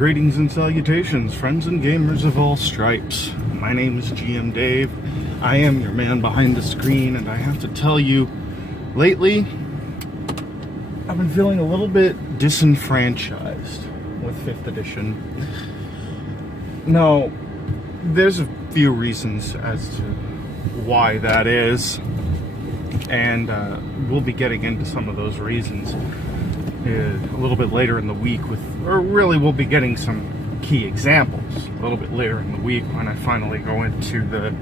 Greetings and salutations, friends and gamers of all stripes. My name is GM Dave. I am your man behind the screen, and I have to tell you, lately, I've been feeling a little bit disenfranchised with 5th edition. Now, there's a few reasons as to why that is, and we'll be getting into some of those reasons a little bit later in the week or really we'll be getting some key examples a little bit later in the week when I finally go into the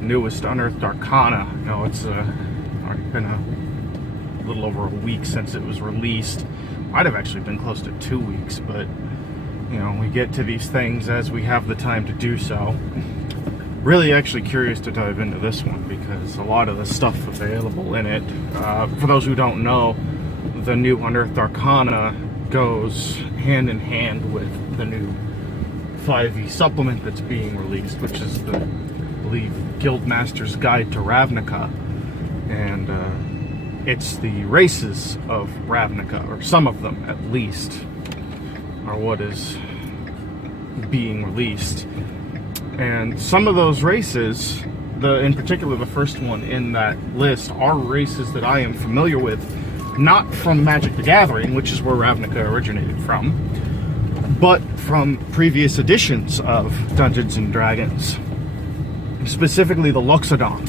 newest Unearthed Arcana. You know, it's already been a little over a week since it was released. Might have actually been close to 2 weeks, but you know, we get to these things as we have the time to do so. Really actually curious to dive into this one because a lot of the stuff available in it, for those who don't know, the new Unearthed Arcana goes hand in hand with the new 5e supplement that's being released, which is the, I believe, Guildmaster's Guide to Ravnica. And it's the races of Ravnica, or some of them at least, are what is being released. And some of those races, in particular the first one in that list, are races that I am familiar with, not from Magic the Gathering, which is where Ravnica originated from, but from previous editions of Dungeons & Dragons. Specifically the Loxodon,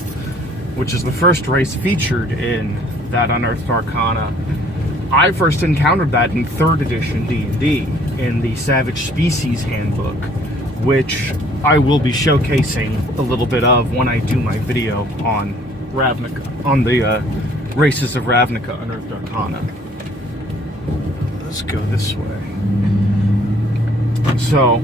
which is the first race featured in that Unearthed Arcana. I first encountered that in 3rd edition D&D, in the Savage Species Handbook, which I will be showcasing a little bit of when I do my video on Ravnica, on the Races of Ravnica Unearthed Arcana. Let's go this way. So,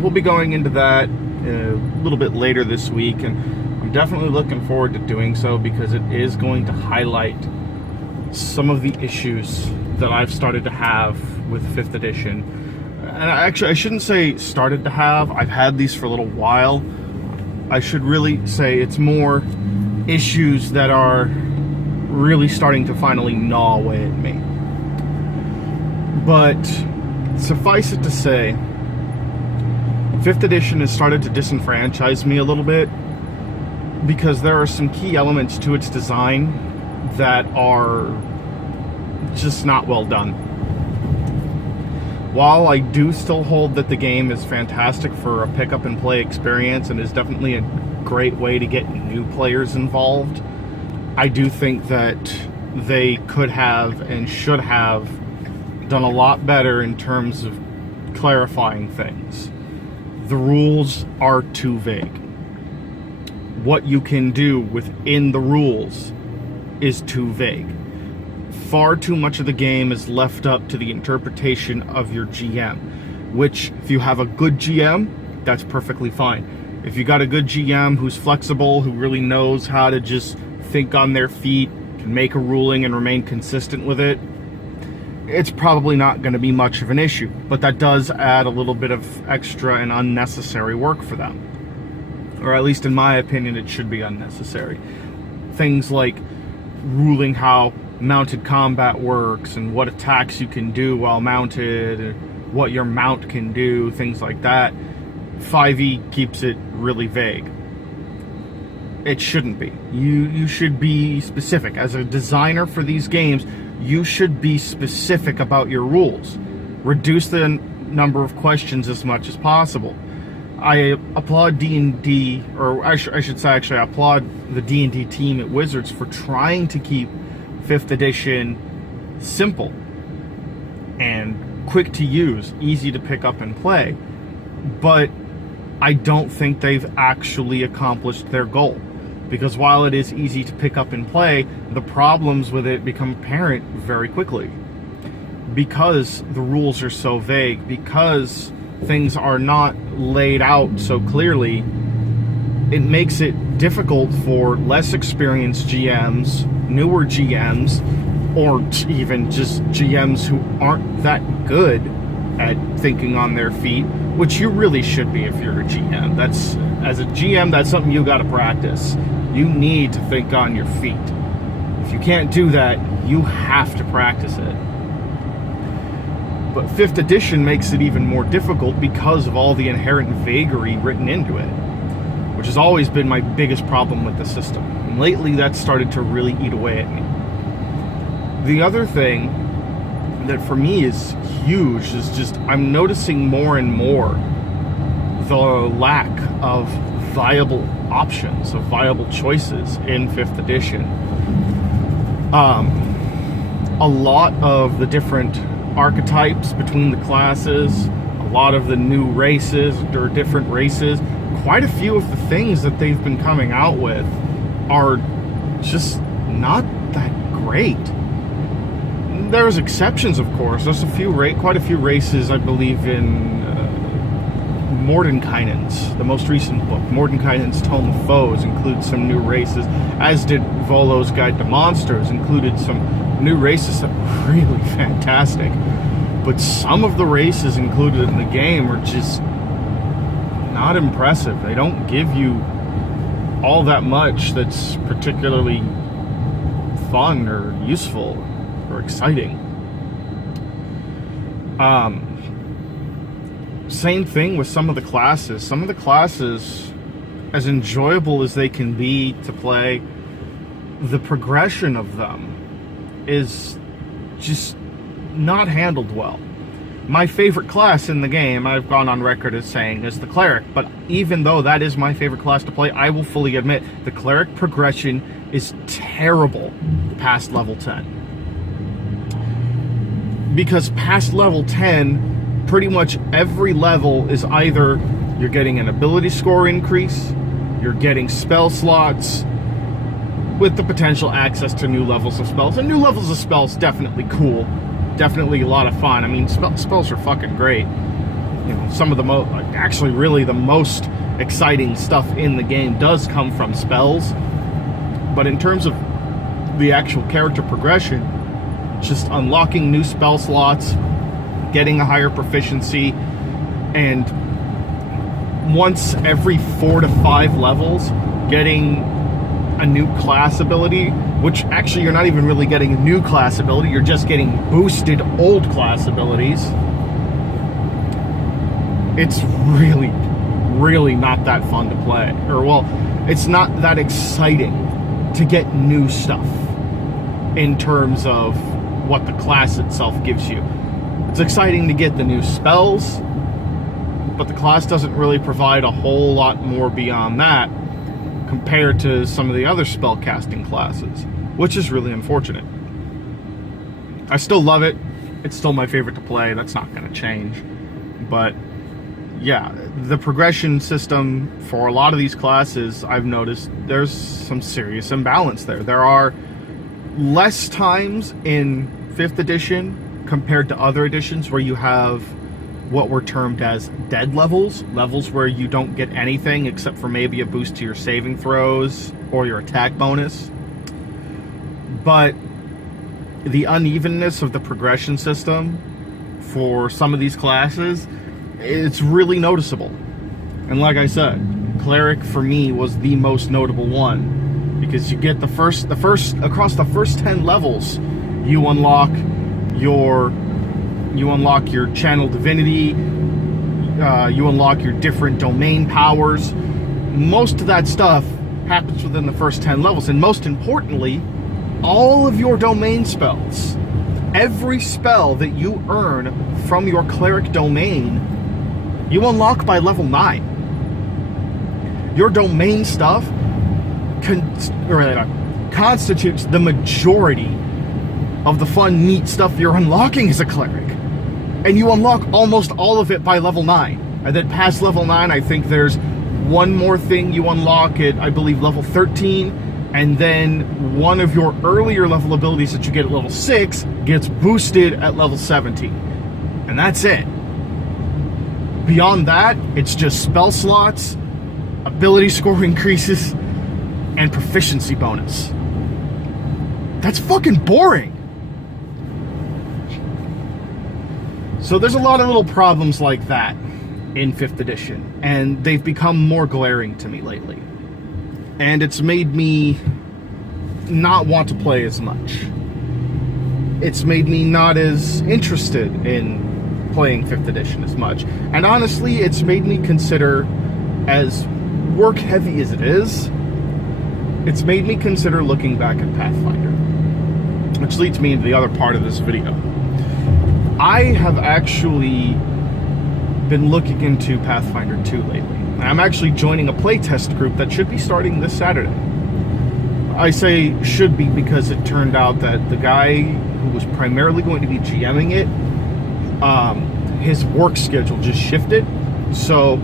we'll be going into that a little bit later this week, and I'm definitely looking forward to doing so because it is going to highlight some of the issues that I've started to have with 5th edition. And actually, I shouldn't say started to have. I've had these for a little while. I should really say it's more issues that are really starting to finally gnaw away at me. But suffice it to say, 5th edition has started to disenfranchise me a little bit because there are some key elements to its design that are just not well done. While I do still hold that the game is fantastic for a pick up and play experience and is definitely a great way to get new players involved, I do think that they could have and should have done a lot better in terms of clarifying things. The rules are too vague. What you can do within the rules is too vague. Far too much of the game is left up to the interpretation of your GM, which, if you have a good GM, that's perfectly fine. If you got a good GM who's flexible, who really knows how to just think on their feet, can make a ruling and remain consistent with it, it's probably not going to be much of an issue. But that does add a little bit of extra and unnecessary work for them. Or at least in my opinion, it should be unnecessary. Things like ruling how mounted combat works and what attacks you can do while mounted, and what your mount can do, things like that. 5e keeps it really vague. It shouldn't be. You should be specific. As a designer for these games, you should be specific about your rules. Reduce the number of questions as much as possible. I applaud D&D, or I should say actually I applaud the D&D team at Wizards for trying to keep 5th edition simple and quick to use, easy to pick up and play. But I don't think they've actually accomplished their goal. Because while it is easy to pick up and play, the problems with it become apparent very quickly. Because the rules are so vague, because things are not laid out so clearly, it makes it difficult for less experienced GMs, newer GMs, or even just GMs who aren't that good at thinking on their feet, which you really should be if you're a GM. As a GM, that's something you got to practice. You need to think on your feet. If you can't do that, you have to practice it. But 5th edition makes it even more difficult because of all the inherent vagary written into it, which has always been my biggest problem with the system. And lately, that's started to really eat away at me. The other thing that for me is huge is just I'm noticing more and more the lack of viable options, of viable choices in 5th edition. A lot of the different archetypes between the classes, a lot of the new races or different races, quite a few of the things that they've been coming out with are just not that great. There's exceptions, of course. There's quite a few races, I believe, in Mordenkainen's, the most recent book. Mordenkainen's Tome of Foes includes some new races, as did Volo's Guide to Monsters, included some new races that were really fantastic. But some of the races included in the game are just not impressive. They don't give you all that much that's particularly fun or useful or exciting. Same thing with some of the classes. Some of the classes, as enjoyable as they can be to play, the progression of them is just not handled well. My favorite class in the game, I've gone on record as saying, is the Cleric. But even though that is my favorite class to play, I will fully admit the Cleric progression is terrible past level 10. Because past level 10, pretty much every level is either you're getting an ability score increase, you're getting spell slots, with the potential access to new levels of spells. And new levels of spells, definitely cool. Definitely a lot of fun. I mean, spells are fucking great. You know, some of the actually really the most exciting stuff in the game does come from spells. But in terms of the actual character progression, just unlocking new spell slots, getting a higher proficiency, and once every 4 to 5 levels, getting a new class ability, which actually you're not even really getting a new class ability, you're just getting boosted old class abilities. It's really, really not that fun to play. Or, well, it's not that exciting to get new stuff in terms of what the class itself gives you. It's exciting to get the new spells, but the class doesn't really provide a whole lot more beyond that compared to some of the other spellcasting classes, which is really unfortunate. I still love it. It's still my favorite to play. That's not going to change. But yeah, the progression system for a lot of these classes, I've noticed there's some serious imbalance there. There are less times in 5th edition compared to other editions where you have what were termed as dead levels where you don't get anything except for maybe a boost to your saving throws or your attack bonus. But the unevenness of the progression system for some of these classes, it's really noticeable. And like I said, Cleric for me was the most notable one, because you get across the first 10 levels, you unlock your channel divinity, you unlock your different domain powers. Most of that stuff happens within the first 10 levels, and most importantly, all of your domain spells, every spell that you earn from your cleric domain, you unlock by level 9. Your domain stuff constitutes the majority of the fun, neat stuff you're unlocking as a cleric. And you unlock almost all of it by level 9. And then past level 9, I think there's one more thing you unlock at, I believe, level 13. And then one of your earlier level abilities that you get at level 6 gets boosted at level 17. And that's it. Beyond that, it's just spell slots, ability score increases, and proficiency bonus. That's fucking boring. So there's a lot of little problems like that in 5th edition, and they've become more glaring to me lately. And it's made me not want to play as much. It's made me not as interested in playing 5th edition as much. And honestly, it's made me consider, as work heavy as it is, it's made me consider looking back at Pathfinder. Which leads me into the other part of this video. I have actually been looking into Pathfinder 2 lately. I'm actually joining a playtest group that should be starting this Saturday. I say should be because it turned out that the guy who was primarily going to be GMing it, his work schedule just shifted. So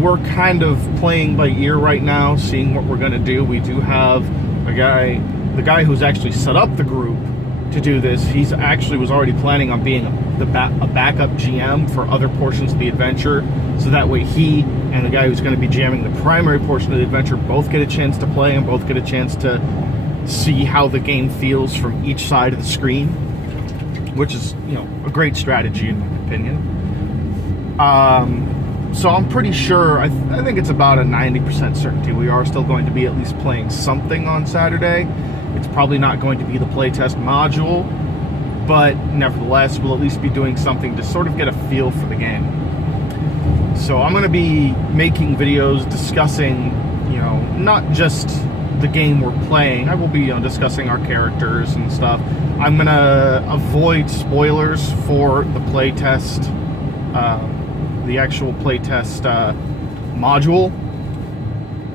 we're kind of playing by ear right now, seeing what we're going to do. We do have the guy who's actually set up the group to do this. He's actually was already planning on being a backup GM for other portions of the adventure, so that way he and the guy who's going to be GMing the primary portion of the adventure both get a chance to play and both get a chance to see how the game feels from each side of the screen, which is, you know, a great strategy in my opinion. So I'm pretty sure, I think it's about a 90% certainty we are still going to be at least playing something on Saturday. It's probably not going to be the playtest module, but nevertheless, we'll at least be doing something to sort of get a feel for the game. So I'm going to be making videos discussing, you know, not just the game we're playing. I will be, you know, discussing our characters and stuff. I'm going to avoid spoilers for the playtest, the actual playtest module,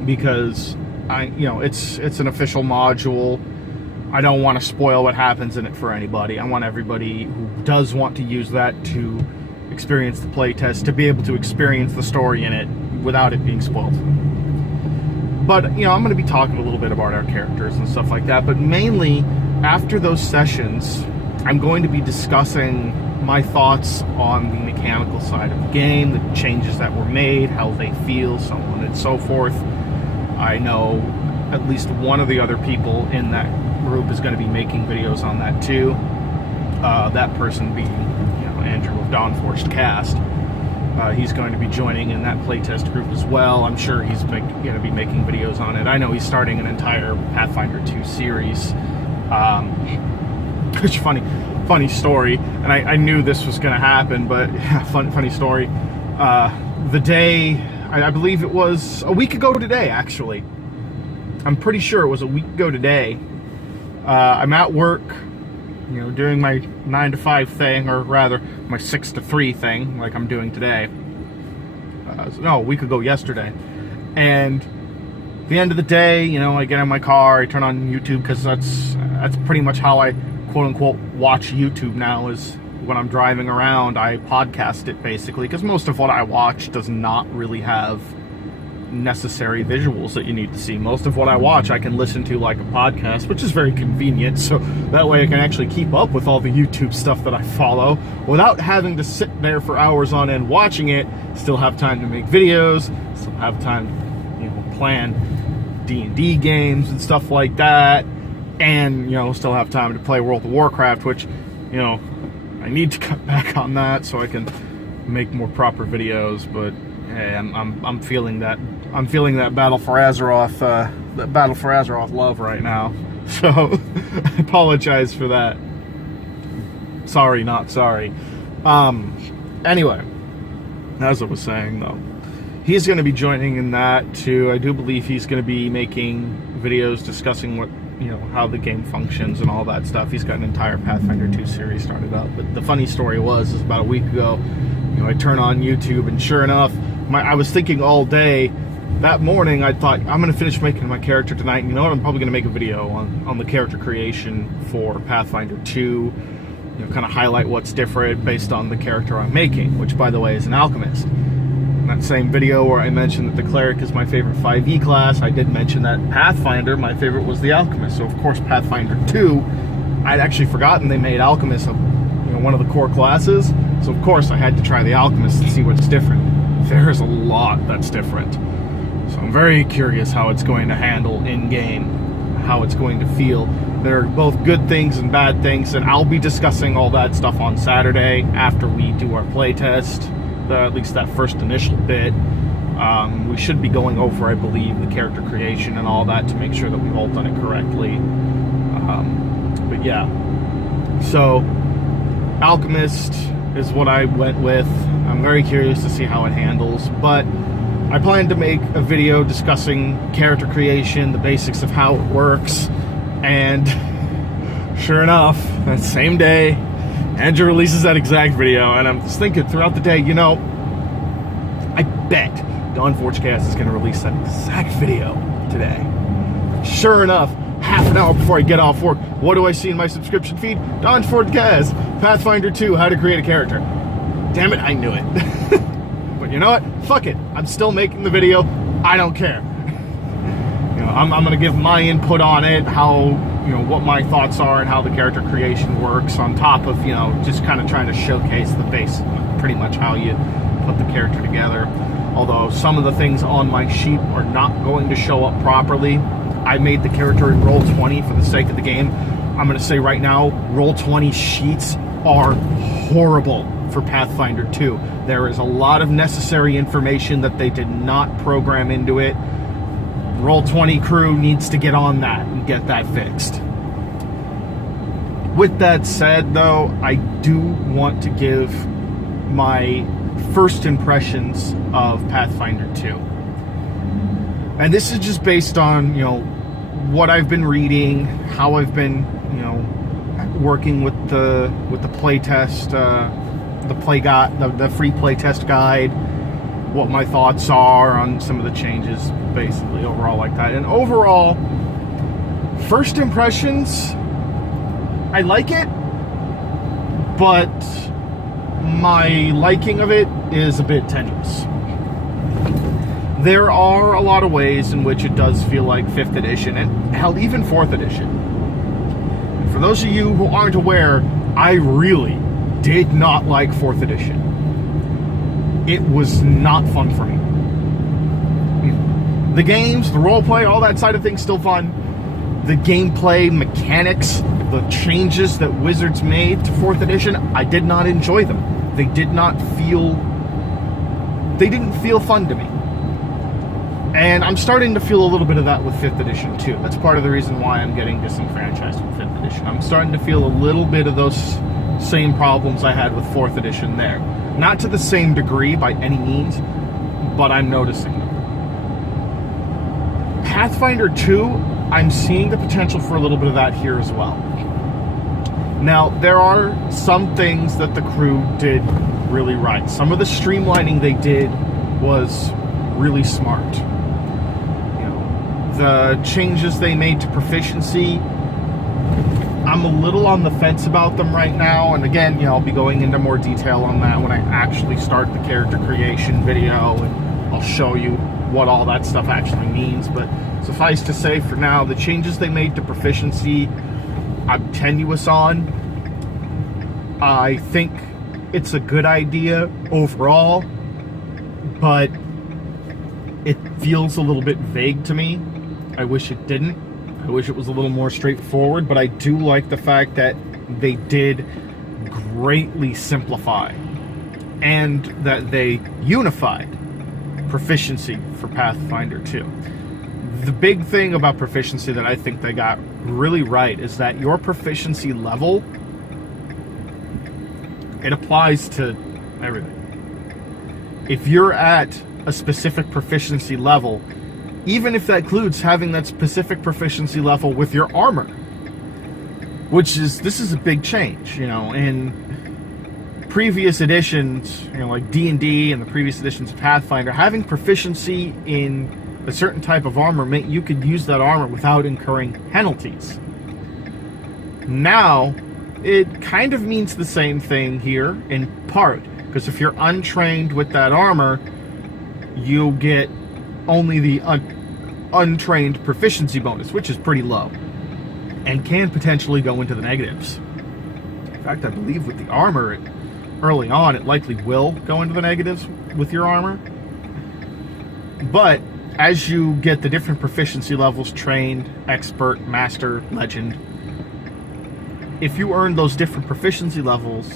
because it's an official module. I don't want to spoil what happens in it for anybody. I want everybody who does want to use that to experience the playtest to be able to experience the story in it without it being spoiled. But, you know, I'm going to be talking a little bit about our characters and stuff like that, but mainly after those sessions, I'm going to be discussing my thoughts on the mechanical side of the game, the changes that were made, how they feel, so on and so forth. I know at least one of the other people in that group is going to be making videos on that too. That person being, you know, Andrew of Dawnforged Cast. He's going to be joining in that playtest group as well. I'm sure he's going to be making videos on it. I know he's starting an entire Pathfinder 2 series. Which funny story, and I knew this was going to happen, but yeah, funny story. The day, I believe it was a week ago today, actually. I'm pretty sure it was a week ago today. I'm at work, you know, doing my 9 to 5 thing, or rather, my 6 to 3 thing, like I'm doing today. No, a week ago yesterday. And at the end of the day, you know, I get in my car, I turn on YouTube, because that's pretty much how I quote-unquote watch YouTube now, is when I'm driving around, I podcast it basically, because most of what I watch does not really have necessary visuals that you need to see. Most of what I watch I can listen to like a podcast, which is very convenient, so that way I can actually keep up with all the YouTube stuff that I follow without having to sit there for hours on end watching it. Still have time to make videos, still have time to, you know, plan D&D games and stuff like that, and, you know, still have time to play World of Warcraft, which, you know, I need to cut back on that so I can make more proper videos. But hey, I'm feeling that Battle for Azeroth love right now. So I apologize for that. Sorry, not sorry. Anyway, as I was saying though, he's going to be joining in that too. I do believe he's going to be making videos discussing what, you know, how the game functions and all that stuff. He's got an entire Pathfinder 2 series started up. But the funny story was about a week ago, you know, I turn on YouTube, and sure enough, I was thinking all day that morning, I thought, I'm going to finish making my character tonight, and you know what, I'm probably going to make a video on the character creation for Pathfinder 2, you know, kind of highlight what's different based on the character I'm making, which, by the way, is an alchemist. In that same video where I mentioned that the cleric is my favorite 5e class, I did mention that Pathfinder, my favorite was the alchemist. So of course Pathfinder 2, I'd actually forgotten they made alchemist, you know, one of the core classes. So of course I had to try the alchemist and see what's different. There's a lot that's different. So I'm very curious how it's going to handle in-game, how it's going to feel. There are both good things and bad things, and I'll be discussing all that stuff on Saturday after we do our playtest. At least that first initial bit. We should be going over, I believe, the character creation and all that to make sure that we've all done it correctly. But yeah, so alchemist, is what I went with. I'm very curious to see how it handles, but I plan to make a video discussing character creation, the basics of how it works, and sure enough, that same day, Andrew releases that exact video, and I'm just thinking throughout the day, you know, I bet DawnForgeCast is going to release that exact video today. Sure enough, half an hour before I get off work, what do I see in my subscription feed? Disenfranchisement, Pathfinder 2, how to create a character. Damn it, I knew it. But you know what? Fuck it. I'm still making the video. I don't care. You know, I'm going to give my input on it, how, you know, what my thoughts are and how the character creation works, on top of, you know, just kind of trying to showcase the base, pretty much how you put the character together. Although some of the things on my sheet are not going to show up properly. I made the character in Roll20 for the sake of the game. I'm going to say right now, Roll20 sheets are horrible for Pathfinder 2. There is a lot of necessary information that they did not program into it. Roll20 crew needs to get on that and get that fixed. With that said, though, I do want to give my first impressions of Pathfinder 2. And this is just based on, you know, what I've been reading, how I've been, you know, working with the playtest, the free playtest guide, what my thoughts are on some of the changes, basically overall like that. And overall, first impressions, I like it, but my liking of it is a bit tenuous. There are a lot of ways in which it does feel like 5th edition, and hell, even 4th edition. And for those of you who aren't aware, I really did not like 4th edition. It was not fun for me. The games, the roleplay, all that side of things, still fun. The gameplay mechanics, the changes that Wizards made to 4th edition, I did not enjoy them. They didn't feel fun to me. And I'm starting to feel a little bit of that with 5th edition too. That's part of the reason why I'm getting disenfranchised with 5th edition. I'm starting to feel a little bit of those same problems I had with 4th edition there. Not to the same degree by any means, but I'm noticing them. Pathfinder 2, I'm seeing the potential for a little bit of that here as well. Now, there are some things that the crew did really right. Some of the streamlining they did was really smart. You know, the changes they made to proficiency, I'm a little on the fence about them right now. And again, you know, I'll be going into more detail on that when I actually start the character creation video, and I'll show you what all that stuff actually means. But suffice to say, for now, the changes they made to proficiency, I'm tenuous on. I think it's a good idea overall, but it feels a little bit vague to me. I wish it didn't. I wish it was a little more straightforward, but I do like the fact that they did greatly simplify and that they unified proficiency for Pathfinder 2. The big thing about proficiency that I think they got really right is that your proficiency level, it applies to everything. If you're at a specific proficiency level, even if that includes having that specific proficiency level with your armor, this is a big change, you know. In previous editions, you know, like D&D and the previous editions of Pathfinder, having proficiency in a certain type of armor meant you could use that armor without incurring penalties. Now, it kind of means the same thing here in part, because if you're untrained with that armor, you'll get only the untrained proficiency bonus, which is pretty low and can potentially go into the negatives. In fact, I believe with the armor, early on, it likely will go into the negatives with your armor. But as you get the different proficiency levels, trained, expert, master, legend, if you earn those different proficiency levels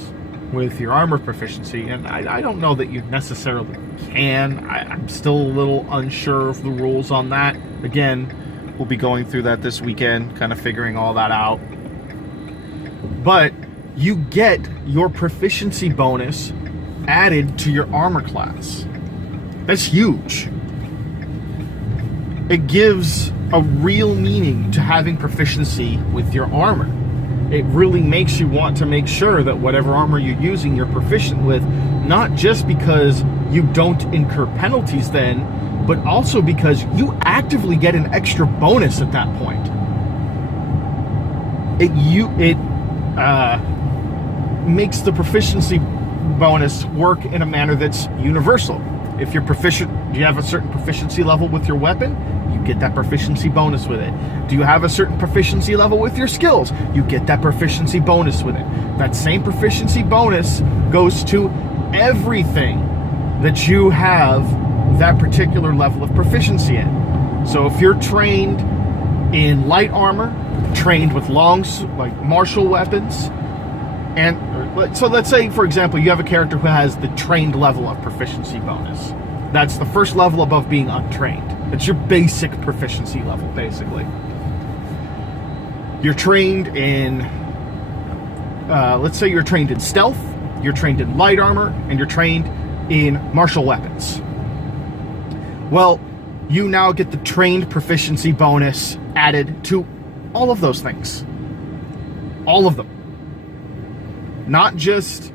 with your armor proficiency, and I don't know that you necessarily can. I'm still a little unsure of the rules on that. Again, we'll be going through that this weekend, kind of figuring all that out. But you get your proficiency bonus added to your armor class. That's huge. It gives a real meaning to having proficiency with your armor. It really makes you want to make sure that whatever armor you're using, you're proficient with, not just because you don't incur penalties then, but also because you actively get an extra bonus at that point. It makes the proficiency bonus work in a manner that's universal. If you're proficient, do you have a certain proficiency level with your weapon? You get that proficiency bonus with it. Do you have a certain proficiency level with your skills? You get that proficiency bonus with it. That same proficiency bonus goes to everything that you have that particular level of proficiency in. So if you're trained in light armor, trained with like martial weapons, and so let's say, for example, you have a character who has the trained level of proficiency bonus. That's the first level above being untrained. It's your basic proficiency level, basically. You're trained in, let's say you're trained in stealth, you're trained in light armor, and you're trained in martial weapons. Well, you now get the trained proficiency bonus added to all of those things. All of them. Not just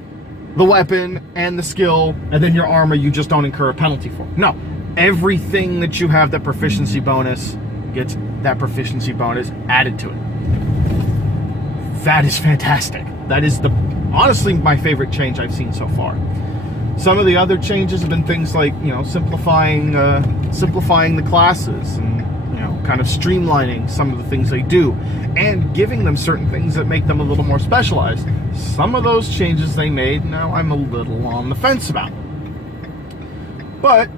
the weapon and the skill, and then your armor you just don't incur a penalty for. No, everything that you have that proficiency bonus gets that proficiency bonus added to it. That is fantastic. That is honestly my favorite change I've seen so far. Some of the other changes have been things like, simplifying the classes and, kind of streamlining some of the things they do and giving them certain things that make them a little more specialized. Some of those changes they made, now I'm a little on the fence about. But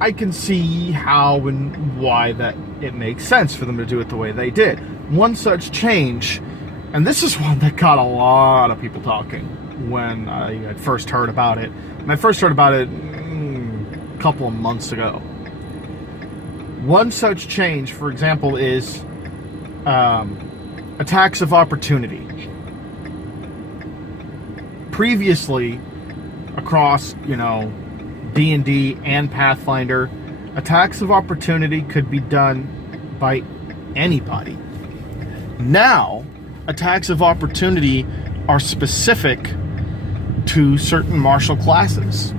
I can see how and why that it makes sense for them to do it the way they did. One such change, and this is one that got a lot of people talking when I had first heard about it. And I first heard about it a couple of months ago. One such change, for example, is attacks of opportunity. Previously, across, D&D and Pathfinder, attacks of opportunity could be done by anybody. Now, attacks of opportunity are specific to certain martial classes.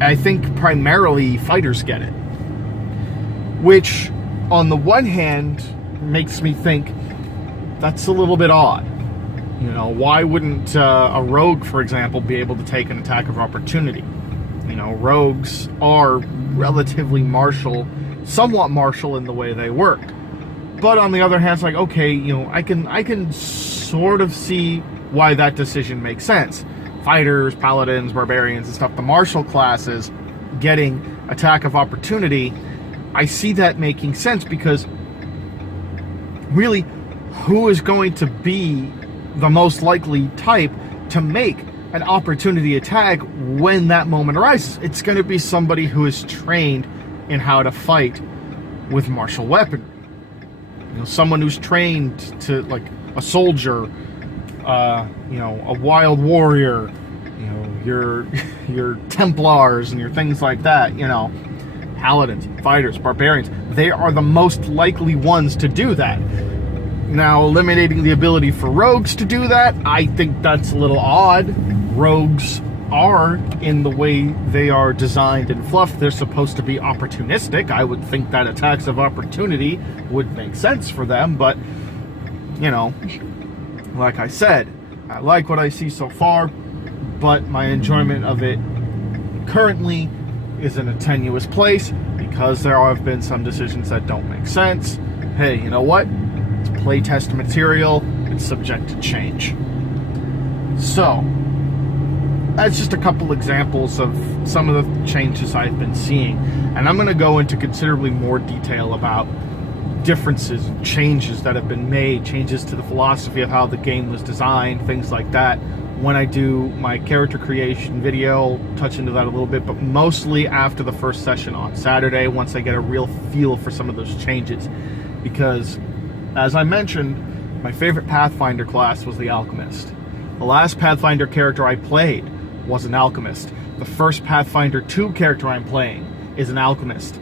I think primarily fighters get it. Which, on the one hand, makes me think that's a little bit odd. Why wouldn't a rogue, for example, be able to take an attack of opportunity? Rogues are relatively martial, somewhat martial in the way they work. But on the other hand, it's like, okay, I can sort of see why that decision makes sense. Fighters, paladins, barbarians, and stuff, the martial classes getting attack of opportunity, I see that making sense because really, who is going to be the most likely type to make an opportunity attack when that moment arises? It's going to be somebody who is trained in how to fight with martial weaponry. Someone who's trained to, like, a soldier, a wild warrior, your Templars and your things like that, paladins, fighters, barbarians. They are the most likely ones to do that. Now, eliminating the ability for rogues to do that, I think that's a little odd. Rogues are, in the way they are designed and fluffed, they're supposed to be opportunistic. I would think that attacks of opportunity would make sense for them, but, like I said, I like what I see so far, but my enjoyment of it currently is in a tenuous place because there have been some decisions that don't make sense. Hey, you know what? It's playtest material. It's subject to change. So, that's just a couple examples of some of the changes I've been seeing. And I'm going to go into considerably more detail about differences, changes that have been made, changes to the philosophy of how the game was designed, things like that. When I do my character creation video, I'll touch into that a little bit, but mostly after the first session on Saturday, once I get a real feel for some of those changes. Because, as I mentioned, My favorite Pathfinder class was the Alchemist. The last Pathfinder character I played was an Alchemist. The first Pathfinder 2 character I'm playing is an Alchemist.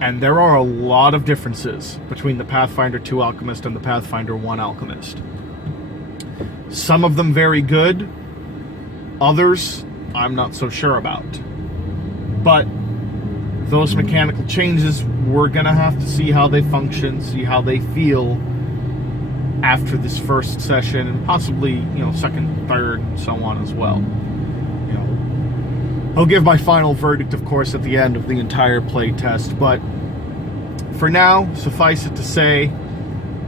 And there are a lot of differences between the Pathfinder 2 Alchemist and the Pathfinder 1 Alchemist. Some of them very good, others I'm not so sure about. But those mechanical changes, we're gonna have to see how they function, see how they feel after this first session, and possibly, second, third, and so on as well. I'll give my final verdict, of course, at the end of the entire playtest, but for now, suffice it to say,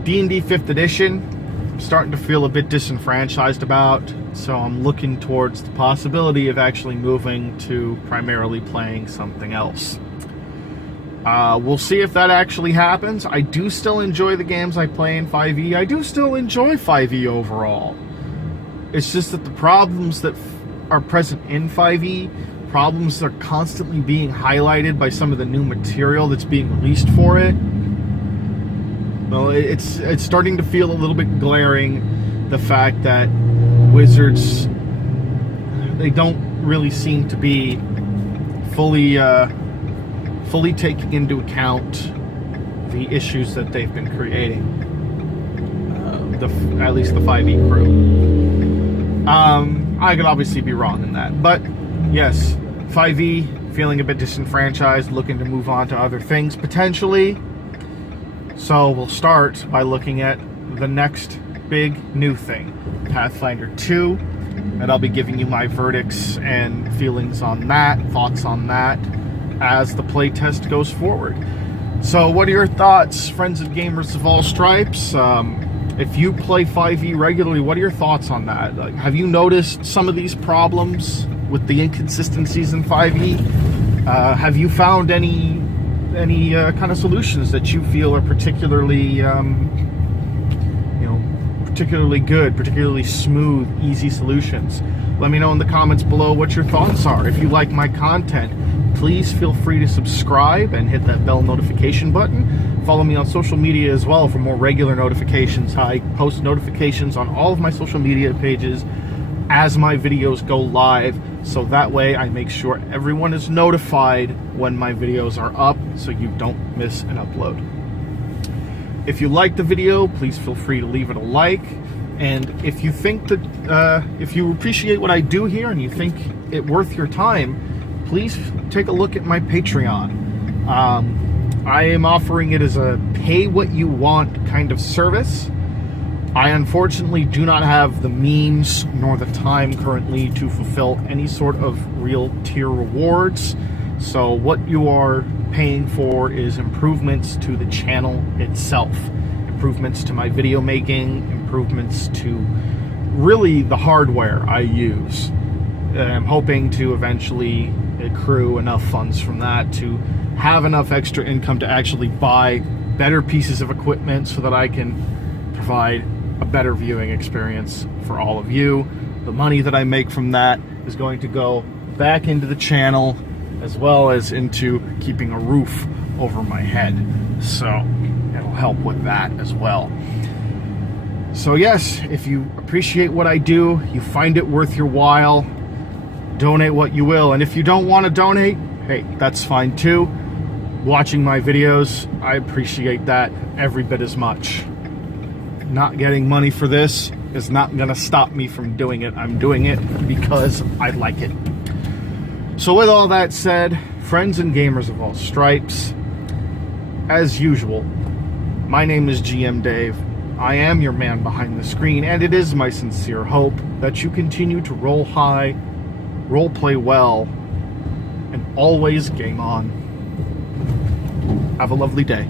D&D 5th edition, I'm starting to feel a bit disenfranchised about, so I'm looking towards the possibility of actually moving to primarily playing something else. We'll see if that actually happens. I do still enjoy the games I play in 5e. I do still enjoy 5e overall. It's just that the problems that are present in 5e, problems that are constantly being highlighted by some of the new material that's being released for it. Well, it's starting to feel a little bit glaring, the fact that Wizards, they don't really seem to be fully taking into account the issues that they've been creating. At least the 5e crew. I could obviously be wrong in that, but yes, 5e, feeling a bit disenfranchised, looking to move on to other things potentially. So we'll start by looking at the next big new thing, Pathfinder 2, and I'll be giving you my verdicts and feelings on that, thoughts on that, as the playtest goes forward. So what are your thoughts, friends and gamers of all stripes? If you play 5e regularly, what are your thoughts on that? Like, have you noticed some of these problems with the inconsistencies in 5e? Have you found any kind of solutions that you feel are particularly particularly good, particularly smooth, easy solutions? Let me know in the comments below what your thoughts are. If you like my content, please feel free to subscribe and hit that bell notification button. Follow me on social media as well for more regular notifications. I post notifications on all of my social media pages as my videos go live, so that way I make sure everyone is notified when my videos are up, so you don't miss an upload. If you like the video, please feel free to leave it a like. And if you think that, if you appreciate what I do here and you think it worth your time, please take a look at my Patreon. I am offering it as a pay what you want kind of service. I unfortunately do not have the means nor the time currently to fulfill any sort of real tier rewards. So what you are paying for is improvements to the channel itself, improvements to my video making, improvements to really the hardware I use. I'm hoping to eventually accrue enough funds from that to have enough extra income to actually buy better pieces of equipment so that I can provide a better viewing experience for all of you. The money that I make from that is going to go back into the channel as well as into keeping a roof over my head. So it'll help with that as well. So yes, if you appreciate what I do, you find it worth your while, donate what you will. And if you don't want to donate, hey, that's fine too. Watching my videos, I appreciate that every bit as much. Not getting money for this is not gonna stop me from doing it. I'm doing it because I like it. So with all that said, friends and gamers of all stripes, as usual, my name is GM Dave. I am your man behind the screen, and it is my sincere hope that you continue to roll high, role play well, and always game on. Have a lovely day.